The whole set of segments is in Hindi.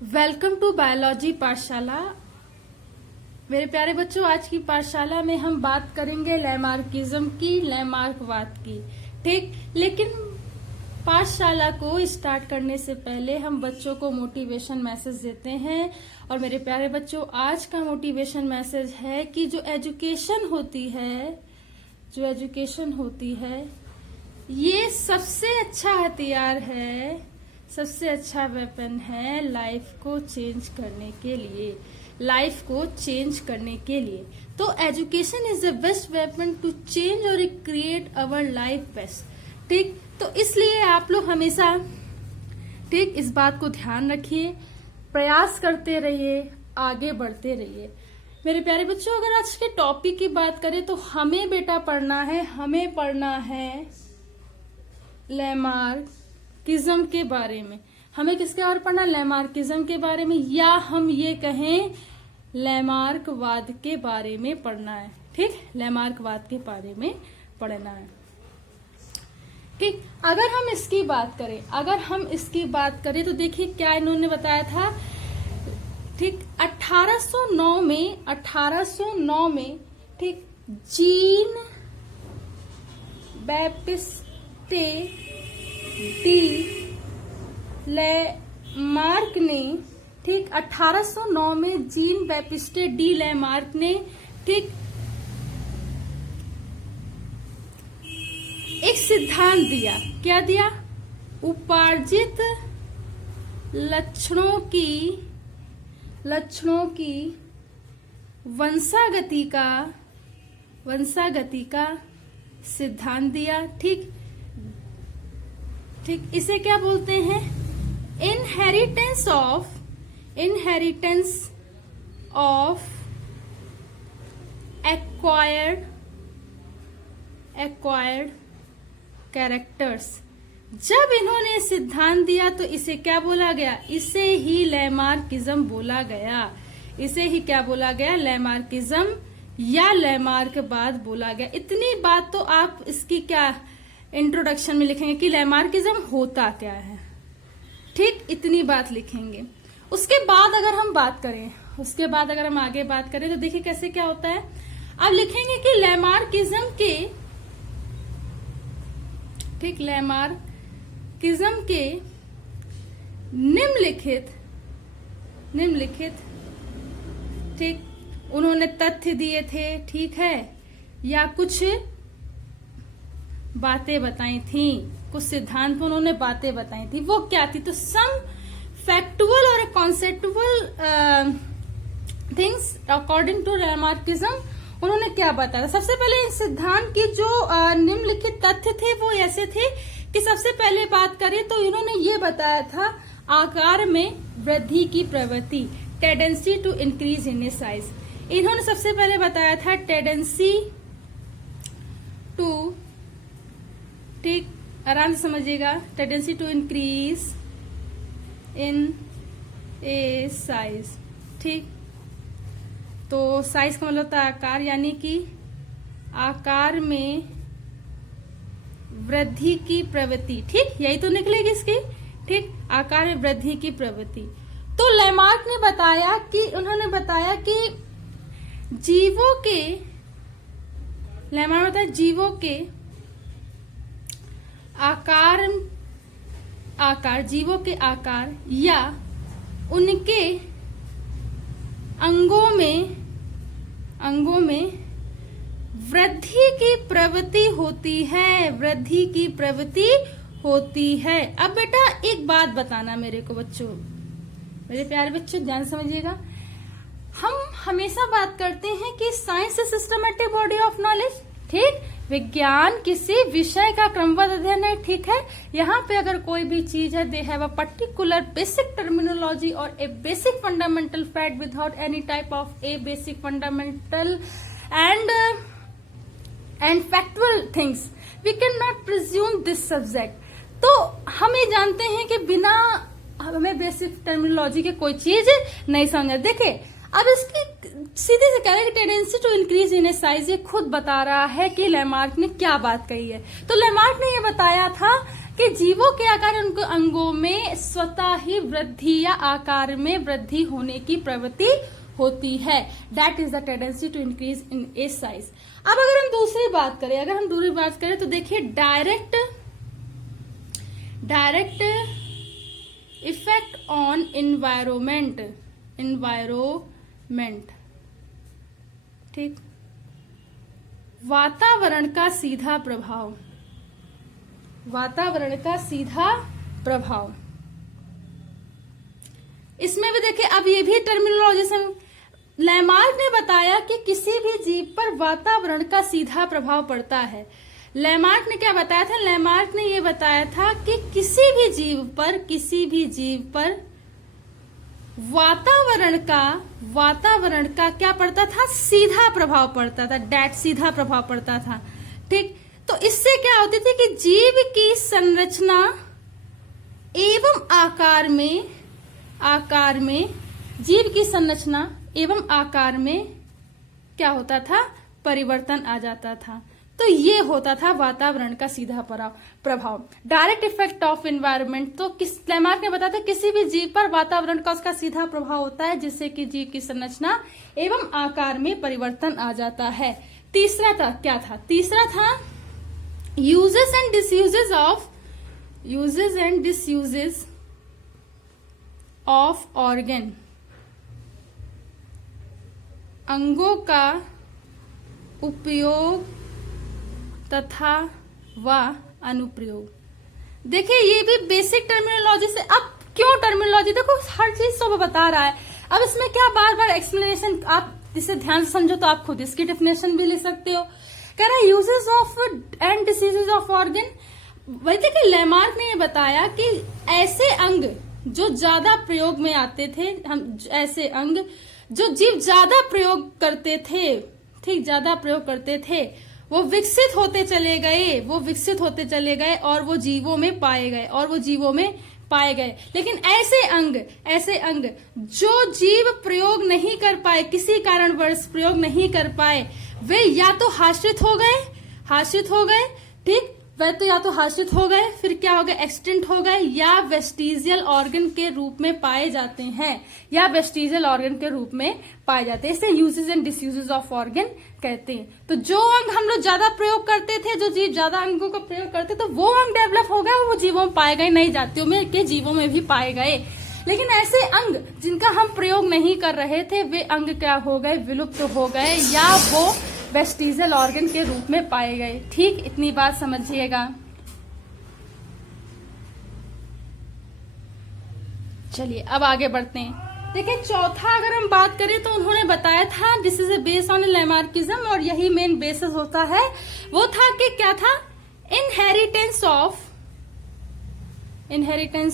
वेलकम टू बायोलॉजी पाठशाला। मेरे प्यारे बच्चों, आज की पाठशाला में हम बात करेंगे लैमार्किज्म की, लैमार्कवाद की। ठीक, लेकिन पाठशाला को स्टार्ट करने से पहले हम बच्चों को मोटिवेशन मैसेज देते हैं। और मेरे प्यारे बच्चों, आज का मोटिवेशन मैसेज है कि जो एजुकेशन होती है ये सबसे अच्छा हथियार है, सबसे अच्छा वेपन है लाइफ को चेंज करने के लिए। तो education is the best weapon to change और क्रिएट अवर लाइफ बेस्ट। ठीक, तो इसलिए आप लोग हमेशा इस बात को ध्यान रखिए, प्रयास करते रहिए, आगे बढ़ते रहिए। मेरे प्यारे बच्चों, अगर आज के टॉपिक की बात करें तो हमें पढ़ना है लैमार्किज्म के बारे में। हमें किसके और पढ़ना? लैमार्किज्म के बारे में, या हम ये कहें लैमार्कवाद के बारे में पढ़ना है। ठीक, लैमार्कवाद के बारे में पढ़ना है। ठीक, अगर हम इसकी बात करें तो देखिए क्या इन्होंने बताया था। ठीक, 1809 में ठीक, जीन बैप्टिस्टे डी लैमार्क ने, ठीक, 1809 में जीन बैप्टिस्टे डी लैमार्क ने ठीक एक सिद्धांत दिया। क्या दिया? उपार्जित लक्षणों की वंशागति का सिद्धांत दिया। ठीक, इसे क्या बोलते हैं? Inheritance of acquired characters. जब इन्होंने सिद्धांत दिया तो इसे क्या बोला गया? इसे ही लैमार्किज्म बोला गया। इसे ही क्या बोला गया? लैमार्किज्म या लैमार्कवाद बोला गया। इतनी बात तो आप इसकी क्या इंट्रोडक्शन में लिखेंगे कि लैमार्किज्म होता क्या है। ठीक, इतनी बात लिखेंगे। उसके बाद अगर हम आगे बात करें तो देखिए कैसे क्या होता है। अब लिखेंगे कि लैमार्किज्म के निम्नलिखित ठीक, उन्होंने तथ्य दिए थे। ठीक है, या कुछ बातें बताई थी, कुछ सिद्धांत में उन्होंने बातें बताई थी। वो क्या थी? तो सम फैक्टुअल और conceptual things according to Lamarckism उन्होंने क्या बताया। सबसे पहले इस सिद्धांत की जो निम्नलिखित तथ्य थे वो ऐसे थे कि सबसे पहले बात करें तो इन्होंने ये बताया था आकार में वृद्धि की प्रवृत्ति, tendency to increase in size. इन्होंने सबसे पहले बताया था टेंडेंसी टू, ठीक, आराम से समझिएगा, tendency to increase in a size. ठीक, तो साइज का मतलब होता है आकार, यानी कि आकार में वृद्धि की प्रवृत्ति। ठीक, यही तो निकलेगी इसकी। ठीक, आकार में वृद्धि की प्रवृत्ति। तो लैमार्क ने बताया कि जीवों के आकार या उनके अंगों में वृद्धि की प्रवृत्ति होती है। अब बेटा एक बात बताना मेरे प्यारे बच्चों, ध्यान समझिएगा। हम हमेशा बात करते हैं कि science is systematic body of knowledge. ठीक, विज्ञान किसी विषय का क्रमबद्ध अध्ययन है। ठीक है, यहाँ पे अगर कोई भी चीज है, they have a particular basic terminology और a basic fundamental fact without any type of a basic fundamental and factual things, we can not presume this subject. तो हम ये जानते हैं कि बिना हमें बेसिक टर्मिनोलॉजी के कोई चीज नहीं समझ। देखिए, अब इसकी सीधे से कह रहे हैं कि tendency to increase in size, ये खुद बता रहा है कि लैमार्क ने क्या बात कही है। तो लैमार्क ने ये बताया था कि जीवों के आकार उनके अंगों में स्वतः ही वृद्धि या आकार में वृद्धि होने की प्रवृत्ति होती है। That is the tendency to increase in a size. अब अगर हम दूसरी बात करें तो देखिए डायरेक्ट इफेक्ट ऑन एनवायरमेंट, ठीक, वातावरण का सीधा प्रभाव, इसमें भी देखिए, अब ये भी टर्मिनोलॉजी से लैमार्क ने बताया कि किसी भी जीव पर वातावरण का सीधा प्रभाव पड़ता है। लैमार्क ने क्या बताया था? लैमार्क ने ये बताया था कि किसी भी जीव पर वातावरण का क्या पड़ता था? सीधा प्रभाव पड़ता था। डैट सीधा प्रभाव पड़ता था, ठीक। तो इससे क्या होती थी कि जीव की संरचना एवं आकार में जीव की संरचना एवं आकार में क्या होता था? परिवर्तन आ जाता था। तो ये होता था वातावरण का सीधा प्रभाव, डायरेक्ट इफेक्ट ऑफ एनवायरनमेंट। तो लैमार्क ने बताया था किसी भी जीव पर वातावरण का उसका सीधा प्रभाव होता है, जिससे कि जीव की संरचना एवं आकार में परिवर्तन आ जाता है। तीसरा था यूजेस एंड डिसयूजेस ऑफ ऑर्गन, अंगों का उपयोग तथा व अनुप्रयोग। देखिए ये भी बेसिक टर्मिनोलॉजी से, अब क्यों टर्मिनोलॉजी, देखो हर चीज तो बता रहा है। अब इसमें क्या बार बार एक्सप्लेनेशन, आप इसे ध्यान से समझो तो आप खुद इसकी डेफिनेशन भी ले सकते हो। कह रहा है uses of and diseases of organ. वही देखिए लैमार्क ने ये बताया कि ऐसे अंग जो ज्यादा प्रयोग में आते थे, ऐसे अंग जो जीव ज्यादा प्रयोग करते थे, ठीक, ज्यादा प्रयोग करते थे, वो विकसित होते चले गए और वो जीवों में पाए गए। लेकिन ऐसे अंग जो जीव प्रयोग नहीं कर पाए, किसी कारणवश प्रयोग नहीं कर पाए, वे या तो हाशित हो गए, ठीक, वह तो या तो हाशित हो गए, फिर क्या हो गए? एक्सटिंक्ट हो गए, या वेस्टिजियल ऑर्गन के रूप में पाए जाते हैं, इसे यूजेस एंड डिसयूजेस ऑफ ऑर्गन कहते हैं। तो जो अंग हम लोग ज्यादा प्रयोग करते थे, जो जीव ज्यादा अंगों का प्रयोग करते, तो वो अंग डेवलप हो गए, वो जीवों में पाए गए, नई जातियों में के जीवों में भी पाए गए। लेकिन ऐसे अंग जिनका हम प्रयोग नहीं कर रहे थे, वे अंग क्या हो गए? विलुप्त हो गए, या वो वेस्टिजियल ऑर्गन के रूप में पाए गए। ठीक, इतनी बात समझिएगा। चलिए अब आगे बढ़ते हैं। देखिए चौथा अगर हम बात करें तो उन्होंने बताया था this is a base on Lamarckism, और यही मेन बेसिस होता है। वो था कि क्या था? इनहेरिटेंस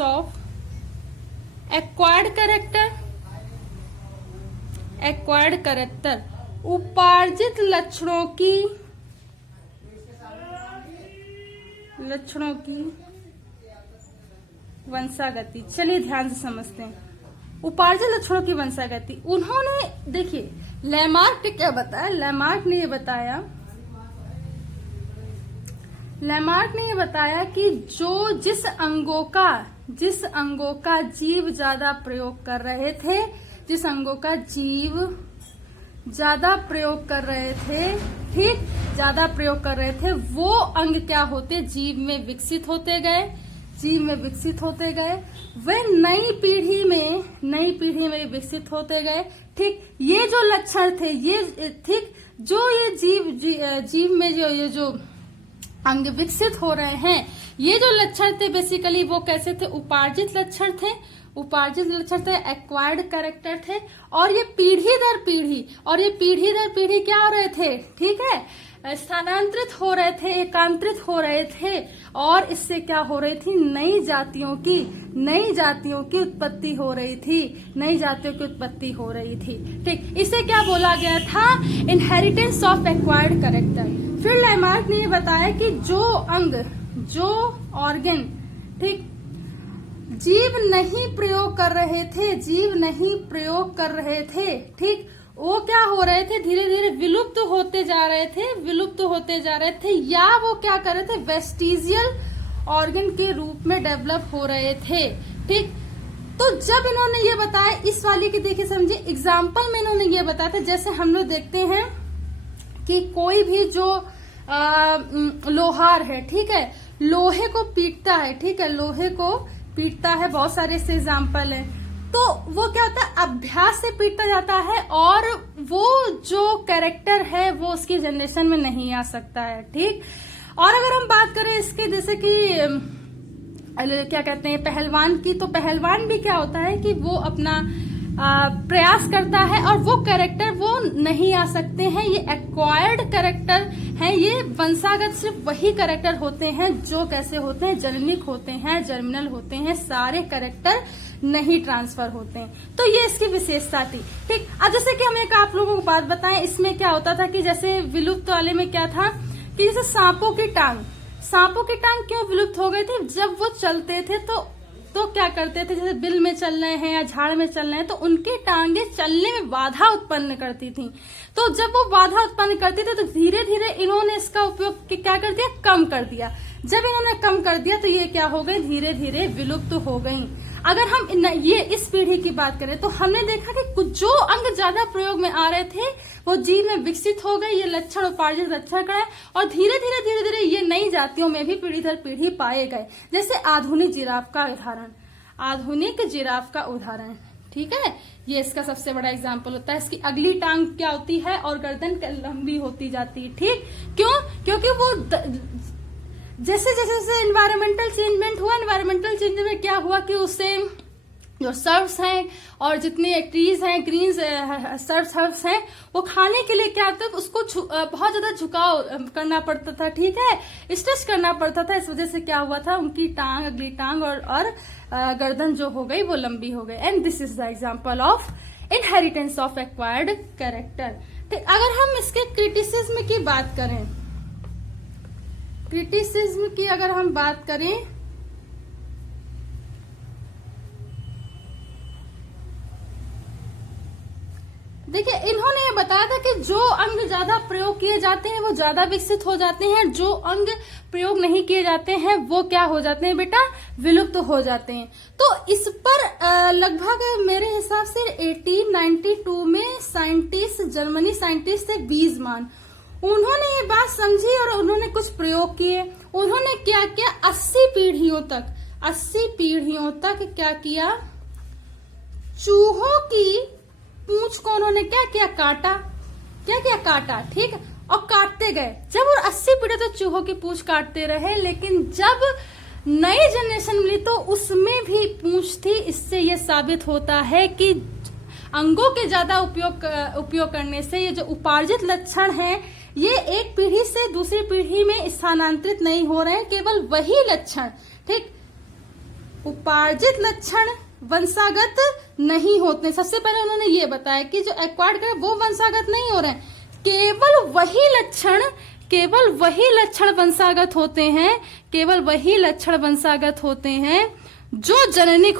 ऑफ एक्वायर्ड कैरेक्टर, उपार्जित लक्षणों की वंशागति। चलिए ध्यान से समझते हैं उपार्जित लक्षणों की वंशागति। उन्होंने देखिए लैमार्क ने क्या बताया? लैमार्क ने ये बताया कि जिस अंगों का जीव ज्यादा प्रयोग कर रहे थे, ठीक, ज्यादा प्रयोग कर रहे थे, वो अंग क्या होते? जीव में विकसित होते गए, वे नई पीढ़ी में विकसित होते गए। ठीक, ये जो लक्षण थे, जीव में जो अंग विकसित हो रहे हैं, ये जो लक्षण थे बेसिकली वो कैसे थे? उपार्जित लक्षण थे, एक्वायर्ड कैरेक्टर थे, और ये पीढ़ी दर पीढ़ी क्या हो रहे थे? ठीक है, स्थानांतरित हो रहे थे, एकांतरित हो रहे थे, और इससे क्या हो रही थी? नई जातियों की उत्पत्ति हो रही थी। ठीक, इसे क्या बोला गया था? Inheritance of acquired character. फिर लैमार्क ने ये बताया कि जो ऑर्गन, ठीक, जीव नहीं प्रयोग कर रहे थे, ठीक, वो क्या हो रहे थे? धीरे धीरे विलुप्त होते जा रहे थे, या वो क्या कर रहे थे? वेस्टिजियल ऑर्गन के रूप में डेवलप हो रहे थे। ठीक, तो जब इन्होंने ये बताया, इस वाली की देखिए समझे, एग्जाम्पल में इन्होंने ये बताया था, जैसे हम लोग देखते हैं कि कोई भी जो लोहार है, ठीक है, लोहे को पीटता है, ठीक है, लोहे को पीटता है, बहुत सारे इससे एग्जाम्पल है, तो वो क्या होता है, अभ्यास से पीटता जाता है और वो जो कैरेक्टर है वो उसकी जनरेशन में नहीं आ सकता है। ठीक, और अगर हम बात करें इसके जैसे कि क्या कहते हैं पहलवान की, तो पहलवान भी क्या होता है कि वो अपना प्रयास करता है और वो कैरेक्टर वो नहीं आ सकते हैं, ये एक्वायर्ड कैरेक्टर है, ये वंशागत सिर्फ वही कैरेक्टर होते हैं जो कैसे होते हैं, जेनेटिक होते हैं, जर्मिनल होते हैं, सारे कैरेक्टर नहीं ट्रांसफर होते हैं। तो ये इसकी विशेषता थी। ठीक, अब जैसे कि हम एक आप लोगों को बात बताएं, इसमें क्या होता था कि जैसे विलुप्त वाले में क्या था कि जैसे सांपों की टांग क्यों विलुप्त हो गई थी, जब वो चलते थे तो क्या करते थे, जैसे बिल में चल रहे हैं या झाड़ में चल रहे हैं तो उनकी टांगे चलने में बाधा उत्पन्न करती थी। तो जब वो बाधा उत्पन्न करती थी तो धीरे धीरे इन्होंने इसका उपयोग क्या कर दिया, कम कर दिया। जब इन्होंने कम कर दिया तो ये क्या हो गई, धीरे धीरे विलुप्त हो गई। अगर हम ये इस पीढ़ी की बात करें तो हमने देखा कि कुछ जो अंग ज्यादा प्रयोग में आ रहे थे वो जीव में विकसित हो गए, ये लक्षण उपार्जित लक्षण करें और धीरे धीरे ये नई जातियों में भी पीढ़ी दर पीढ़ी पाए गए। जैसे आधुनिक जिराफ का उदाहरण, ठीक है, ये इसका सबसे बड़ा एग्जाम्पल होता है। इसकी अगली टांग क्या होती है और गर्दन लंबी होती जाती है। ठीक, क्यों, क्योंकि वो जैसे जैसे एनवायरमेंटल चेंजमेंट हुआ, एनवायरमेंटल चेंज में क्या हुआ कि उससे जो सर्व्स हैं और जितने ट्रीज हैं, ग्रीन सर्व्स हैं, वो खाने के लिए क्या होता है, उसको बहुत ज्यादा झुकाव करना पड़ता था। ठीक है, स्ट्रेच करना पड़ता था, इस वजह से क्या हुआ था, उनकी टांग, अगली टांग और गर्दन जो हो गई वो लंबी हो गई। And this is the example of inheritance of acquired character. अगर हम इसके क्रिटिसिज्म की बात करें, क्रिटिसिज्म की अगर हम बात करें, देखिए इन्होंने ये बताया था कि जो अंग ज्यादा प्रयोग किए जाते हैं वो ज्यादा विकसित हो जाते हैं, जो अंग प्रयोग नहीं किए जाते हैं वो क्या हो जाते हैं बेटा, विलुप्त हो जाते हैं। तो इस पर लगभग मेरे हिसाब से 1892 में साइंटिस्ट, जर्मनी साइंटिस्ट थे वीजमान, उन्होंने ये बात समझी और उन्होंने कुछ प्रयोग किए। उन्होंने क्या किया, 80 पीढ़ियों तक क्या किया, चूहों की पूंछ को उन्होंने क्या किया, काटा। ठीक, और काटते गए। जब वो 80 पीढ़ी तक चूहों की पूंछ काटते रहे, लेकिन जब नई जनरेशन मिली तो उसमें भी पूंछ थी। इससे ये साबित होता है कि अंगों के ज्यादा उपयोग करने से ये जो उपार्जित लक्षण हैं ये एक पीढ़ी से दूसरी पीढ़ी में स्थानांतरित नहीं हो रहे हैं, केवल वही लक्षण, ठीक, उपार्जित लक्षण वंशागत नहीं होते। सबसे पहले उन्होंने ये बताया कि जो एक्वायर्ड कर वो वंशागत नहीं हो रहे हैं, केवल वही लक्षण वंशागत होते हैं, जो जननिक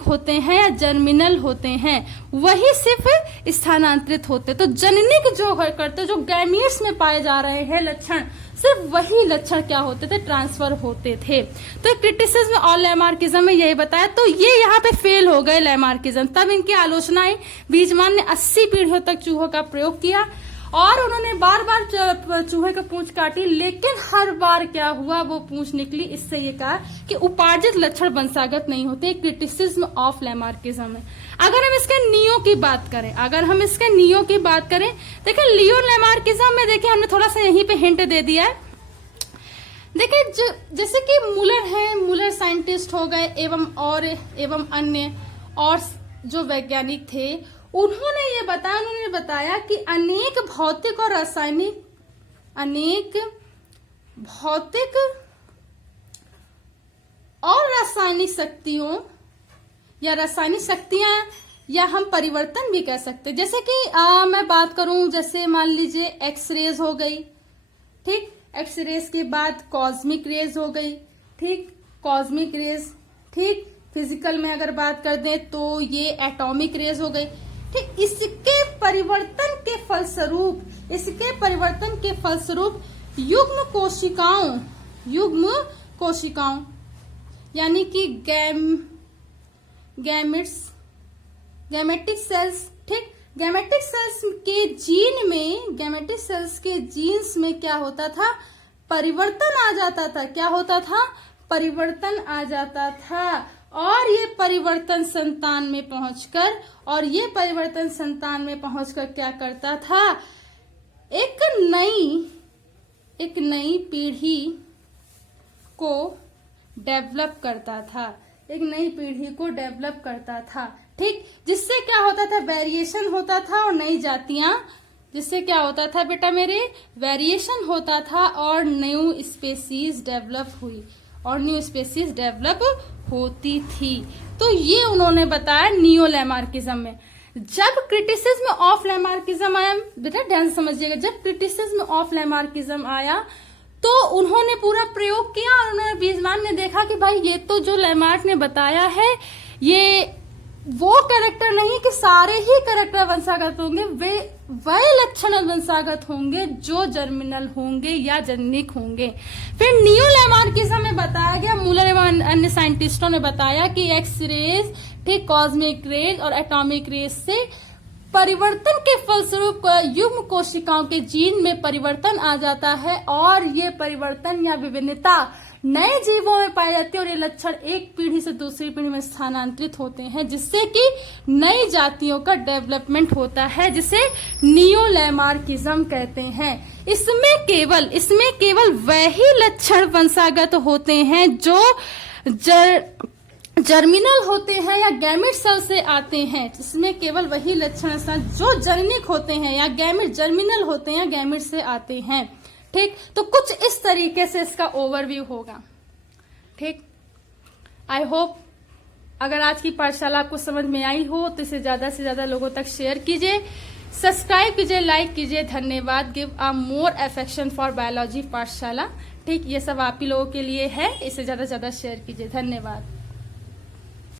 होते हैं या जर्मिनल होते हैं, वही सिर्फ स्थानांतरित होते। तो जननिक जो करते, जो गैमीट्स में पाए जा रहे हैं लक्षण, सिर्फ वही लक्षण क्या होते थे, ट्रांसफर होते थे। तो क्रिटिसिज्म और लैमार्किज्म में यही बताया। तो ये यहाँ पे फेल हो गए लैमार्किज्म, तब इनकी आलोचना आई। वीजमान ने 80 पीढ़ियों तक चूहों का प्रयोग किया और उन्होंने बार बार चूहे का पूंछ काटी, लेकिन हर बार क्या हुआ, वो पूंछ निकली। इससे ये कहा कि उपार्जित लक्षण वंशागत नहीं होते। क्रिटिसिज्म ऑफ लैमार्किज्म है। अगर हम इसके नियो की बात करें, देखिए लियो लैमार्किज्म में देखिए हमने थोड़ा सा यहीं पे हिंट दे दिया है। देखिए जैसे कि मुलर साइंटिस्ट हो गए एवं अन्य और जो वैज्ञानिक थे, उन्होंने बताया कि अनेक भौतिक और रासायनिक शक्तियों या रासायनिक शक्तियां या हम परिवर्तन भी कह सकते हैं। जैसे कि मैं बात करूं, जैसे मान लीजिए एक्सरेज हो गई, ठीक, एक्सरेज के बाद कॉस्मिक रेज हो गई, ठीक, कॉस्मिक रेज, ठीक, फिजिकल में अगर बात कर दें तो ये एटॉमिक रेज हो गई, ठीक। इसके परिवर्तन के फलस्वरूप युग्म कोशिकाओं युग्म कोशिकाओं यानी कि गैमेटिक सेल्स। ठीक, गैमेटिक सेल्स के जीन्स में क्या होता था, परिवर्तन आ जाता था। क्या होता था, परिवर्तन आ जाता था। और ये परिवर्तन संतान में पहुंचकर क्या करता था, एक नई पीढ़ी को डेवलप करता था। ठीक, जिससे क्या होता था, वेरिएशन होता था और नई जातियां, जिससे क्या होता था बेटा मेरे, वेरिएशन होता था और न्यू स्पेसीज डेवलप होती थी। तो ये उन्होंने बताया नियो लैमार्किज्म में। जब क्रिटिसिज्म ऑफ लैमार्किज्म आया, बेटा ध्यान से समझिएगा, जब क्रिटिसिज्म ऑफ लैमार्किज्म आया तो उन्होंने पूरा प्रयोग किया और उन्होंने बीजमान ने देखा कि भाई ये तो जो लैमार्क ने बताया है ये वो कैरेक्टर नहीं कि सारे ही कैरेक्टर वंशागत होंगे, वही लक्षण वंशागत होंगे जो जर्मिनल होंगे या जनिक होंगे। फिर नियो लैमार्किज्म में बताया गया, मूलर एवं अन्य साइंटिस्टों ने बताया कि एक्स रेज, ठीक, कॉस्मिक रेज और एटॉमिक रेज से परिवर्तन के फलस्वरूप युग्म कोशिकाओं के जीन में परिवर्तन आ जाता है और ये परिवर्तन या विभिन्नता नए जीवों में पाई जाती है और ये लक्षण एक पीढ़ी से दूसरी पीढ़ी में स्थानांतरित होते हैं, जिससे कि नई जातियों का डेवलपमेंट होता है, जिसे नियो लैमार्किज्म कहते हैं। इसमें केवल वही लक्षण वंशागत होते हैं जो जर्मिनल होते हैं या गैमेट सेल से आते हैं। इसमें केवल वही लक्षण जो जननिक होते हैं या गैमेट जर्मिनल होते हैं या गैमेट से आते हैं। ठीक, तो कुछ इस तरीके से इसका ओवरव्यू होगा। ठीक, आई होप अगर आज की पाठशाला आपको समझ में आई हो तो इसे ज्यादा से ज्यादा लोगों तक शेयर कीजिए, सब्सक्राइब कीजिए, लाइक कीजिए। धन्यवाद। Give a more affection for biology पाठशाला। ठीक, ये सब आप ही लोगों के लिए है, इसे ज्यादा से ज्यादा शेयर कीजिए। धन्यवाद।